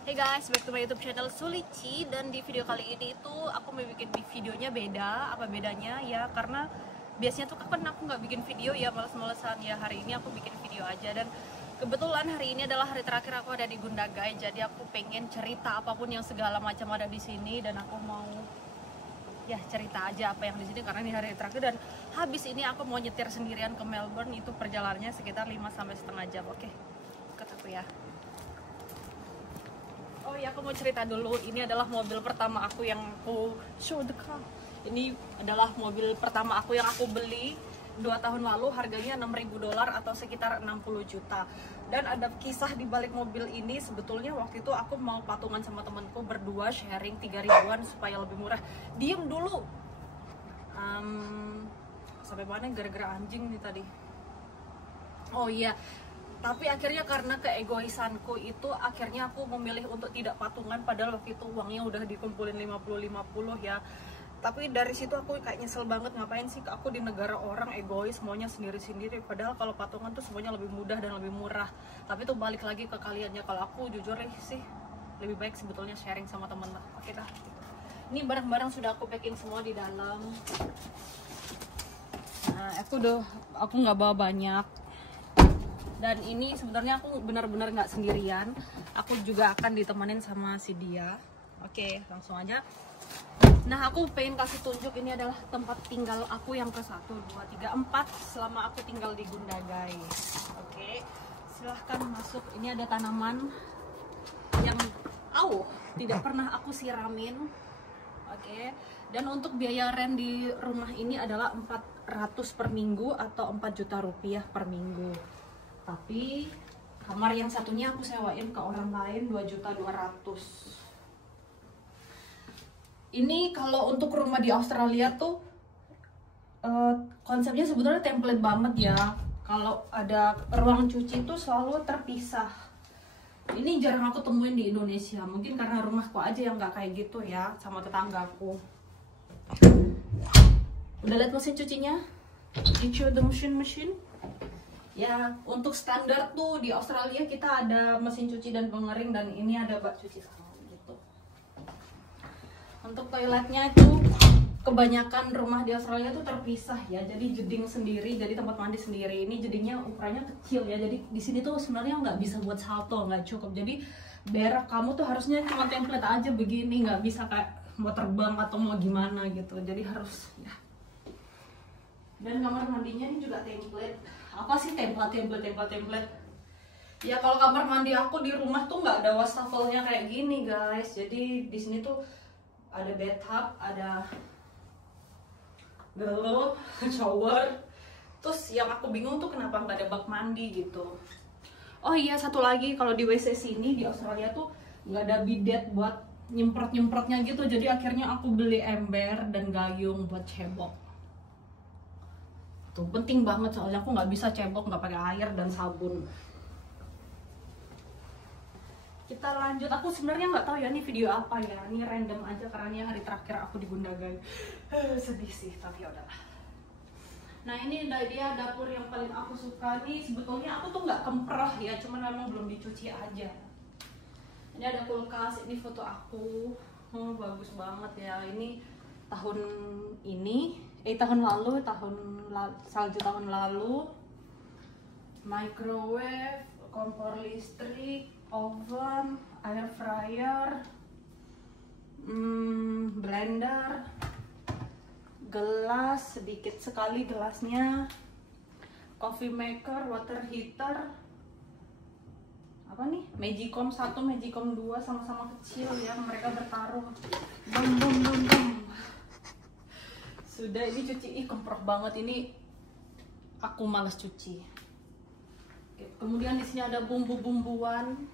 Hey guys, back to my YouTube channel Sulici. Dan di video kali ini tuh aku mau bikin videonya beda. Apa bedanya? Ya karena biasanya tuh kan aku nggak bikin video ya, males-malesan. Ya hari ini aku bikin video aja. Dan kebetulan hari ini adalah hari terakhir aku ada di Gundagai. Jadi aku pengen cerita apapun yang segala macam ada di sini. Dan aku mau ya cerita aja apa yang di sini karena ini hari terakhir. Dan habis ini aku mau nyetir sendirian ke Melbourne. Itu perjalanannya sekitar 5-setengah jam. Oke, ikut aku ya. Oh ya, aku mau cerita dulu. Ini adalah mobil pertama aku yang aku show the car. Ini adalah mobil pertama aku yang aku beli 2 tahun lalu. Harganya $6.000 atau sekitar 60 juta. Dan ada kisah di balik mobil ini. Sebetulnya waktu itu aku mau patungan sama temanku berdua, sharing 3 ribuan supaya lebih murah. Diem dulu. Sampai mana gara-gara anjing nih tadi. Oh iya, tapi akhirnya karena keegoisanku itu akhirnya aku memilih untuk tidak patungan, padahal waktu itu uangnya udah dikumpulin 50-50 ya. Tapi dari situ aku kayak nyesel banget, ngapain sih aku di negara orang egois maunya sendiri-sendiri, padahal kalau patungan tuh semuanya lebih mudah dan lebih murah. Tapi tuh balik lagi ke kaliannya. Kalau aku jujur sih lebih baik sebetulnya sharing sama temen lah. Oke dah, ini barang-barang sudah aku packing semua di dalam. Nah, aku nggak bawa banyak. Dan ini sebenarnya aku benar-benar nggak sendirian. Aku juga akan ditemenin sama si dia. Oke, langsung aja. Nah, aku pengen kasih tunjuk, ini adalah tempat tinggal aku yang ke 1, 2, 3, 4 selama aku tinggal di Gundagai. Oke, silahkan masuk. Ini ada tanaman yang tidak pernah aku siramin. Oke, dan untuk biaya rent di rumah ini adalah 400 per minggu atau 4 juta rupiah per minggu. Tapi kamar yang satunya aku sewain ke orang lain 2.200.000. Ini kalau untuk rumah di Australia tuh konsepnya sebetulnya template banget ya. Kalau ada ruang cuci tuh selalu terpisah. Ini jarang aku temuin di Indonesia. Mungkin karena rumahku aja yang nggak kayak gitu ya, sama tetanggaku. Udah lihat mesin cucinya? Did you the machine? Ya, untuk standar tuh di Australia kita ada mesin cuci dan pengering, dan ini ada bak cuci sama gitu. Untuk toiletnya itu kebanyakan rumah di Australia tuh terpisah ya, jadi jeding sendiri, jadi tempat mandi sendiri. Ini jadinya ukurannya kecil ya, jadi di sini tuh sebenarnya nggak bisa buat salto, nggak cukup. Jadi berak kamu tuh harusnya cuma template aja begini, nggak bisa kayak mau terbang atau mau gimana gitu. Jadi harus ya. Dan kamar mandinya ini juga template. Apa sih template? Ya kalau kamar mandi aku di rumah tuh nggak ada wastafelnya kayak gini guys. Jadi di sini tuh ada bathtub, ada galon, shower. Terus yang aku bingung tuh kenapa nggak ada bak mandi gitu. Oh iya, satu lagi, kalau di WC sini di Australia tuh nggak ada bidet buat nyemprot-nyemprotnya gitu. Jadi akhirnya aku beli ember dan gayung buat cebok. Tuh penting banget, soalnya aku nggak bisa cebok nggak pakai air dan sabun. Kita lanjut. Aku sebenarnya nggak tahu ya ini video apa ya, ini random aja karena ini hari terakhir aku di Gundagai. Sedih sih, tapi udahlah. Nah, ini dia dapur yang paling aku suka nih. Sebetulnya aku tuh nggak kemprah ya, cuman memang belum dicuci aja. Ini ada kulkas, ini foto aku. Bagus banget ya. Ini tahun lalu, salju tahun lalu. Microwave, kompor listrik, oven, air fryer, blender, gelas, sedikit sekali gelasnya, coffee maker, water heater, apa nih, Magicom 1, Magicom 2, sama-sama kecil ya, mereka bertarung. Bum. Sudah, ini cuci, kemprok banget, ini aku malas cuci. Oke, kemudian di sini ada bumbu-bumbuan.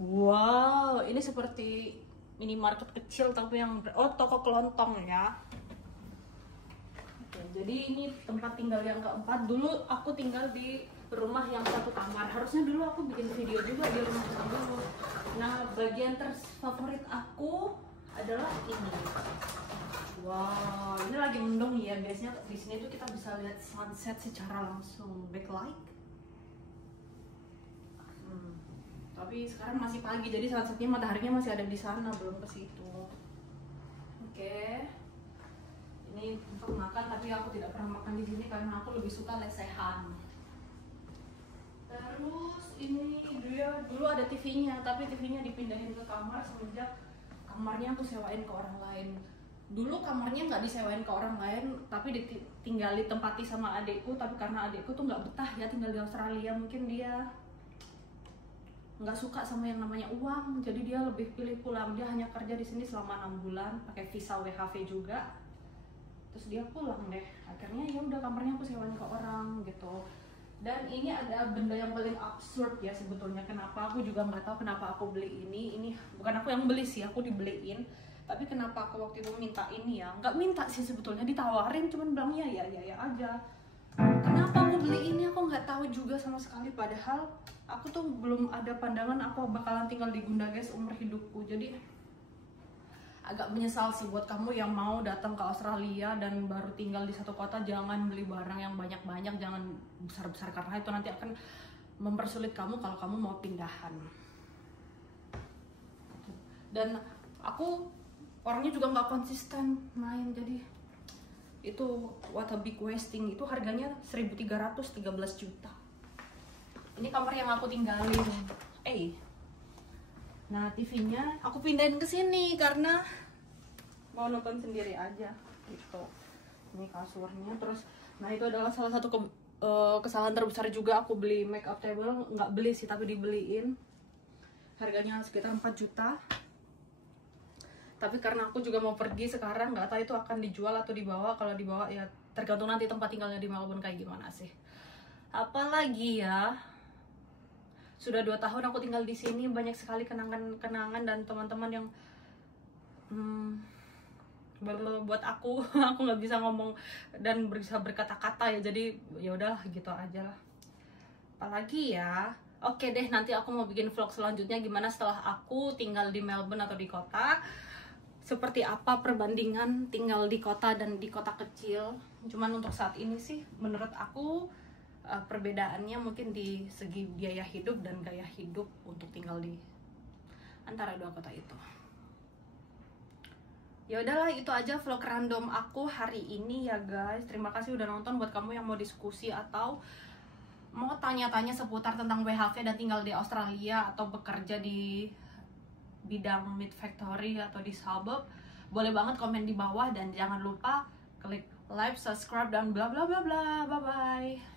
Wow, ini seperti minimarket kecil tapi yang toko kelontong ya. Oke, jadi ini tempat tinggal yang keempat. Dulu aku tinggal di rumah yang 1 kamar. Harusnya dulu aku bikin video juga di rumah dulu. Nah, bagian terfavorit aku adalah ini. Wow, ini lagi mendung ya. Biasanya di sini tuh kita bisa lihat sunset secara langsung. Backlight. Tapi sekarang masih pagi, jadi sunsetnya mataharinya masih ada di sana, belum ke situ. Oke. Ini untuk makan, tapi aku tidak pernah makan di sini karena aku lebih suka lesehan. Terus ini dia dulu ada TV-nya, tapi TV-nya dipindahin ke kamar semenjak kamarnya aku sewain ke orang lain. Dulu kamarnya nggak disewain ke orang lain, tapi tinggal ditempati sama adikku. Tapi karena adikku tuh nggak betah ya tinggal di Australia, mungkin dia nggak suka sama yang namanya uang, jadi dia lebih pilih pulang. Dia hanya kerja di sini selama 6 bulan, pakai visa WHV juga. Terus dia pulang deh. Akhirnya ya udah kamarnya aku sewain ke orang gitu. Dan ini ada benda yang paling absurd ya sebetulnya. Kenapa aku juga nggak tahu kenapa aku beli ini. Ini bukan aku yang beli sih, aku dibeliin. Tapi kenapa aku waktu itu minta ini ya? Nggak minta sih sebetulnya, ditawarin, cuman bilang ya aja. Kenapa aku beli ini aku nggak tahu juga sama sekali. Padahal aku tuh belum ada pandangan aku bakalan tinggal di Gunda guys umur hidupku. Jadi agak menyesal sih buat kamu yang mau datang ke Australia dan baru tinggal di satu kota. Jangan beli barang yang banyak-banyak, jangan besar-besar, karena itu nanti akan mempersulit kamu kalau kamu mau pindahan. Dan aku orangnya juga nggak konsisten main, jadi itu what a big wasting. Itu harganya 1.313 juta. Ini kamar yang aku tinggalin. Nah, TV-nya aku pindahin ke sini karena mau nonton sendiri aja gitu. Ini kasurnya. Terus nah itu adalah salah satu kesalahan terbesar juga, aku beli makeup table. Nggak beli sih, tapi dibeliin. Harganya sekitar 4 juta. Tapi karena aku juga mau pergi sekarang, nggak tahu itu akan dijual atau dibawa. Kalau dibawa ya tergantung nanti tempat tinggalnya di Melbourne kayak gimana sih. Apalagi ya, sudah 2 tahun aku tinggal di sini, banyak sekali kenangan dan teman-teman yang buat aku aku nggak bisa ngomong dan bisa berkata-kata ya, jadi ya udah gitu aja lah. Apalagi ya, oke deh, nanti aku mau bikin vlog selanjutnya gimana setelah aku tinggal di Melbourne atau di kota, seperti apa perbandingan tinggal di kota dan di kota kecil. Cuman untuk saat ini sih menurut aku perbedaannya mungkin di segi biaya hidup dan gaya hidup untuk tinggal di antara 2 kota itu. Ya udahlah, itu aja vlog random aku hari ini ya guys. Terima kasih udah nonton. Buat kamu yang mau diskusi atau mau tanya-tanya seputar tentang WHV dan tinggal di Australia atau bekerja di bidang meat factory atau di suburb, boleh banget komen di bawah dan jangan lupa klik like, subscribe dan bla bla bla bla. Bye bye.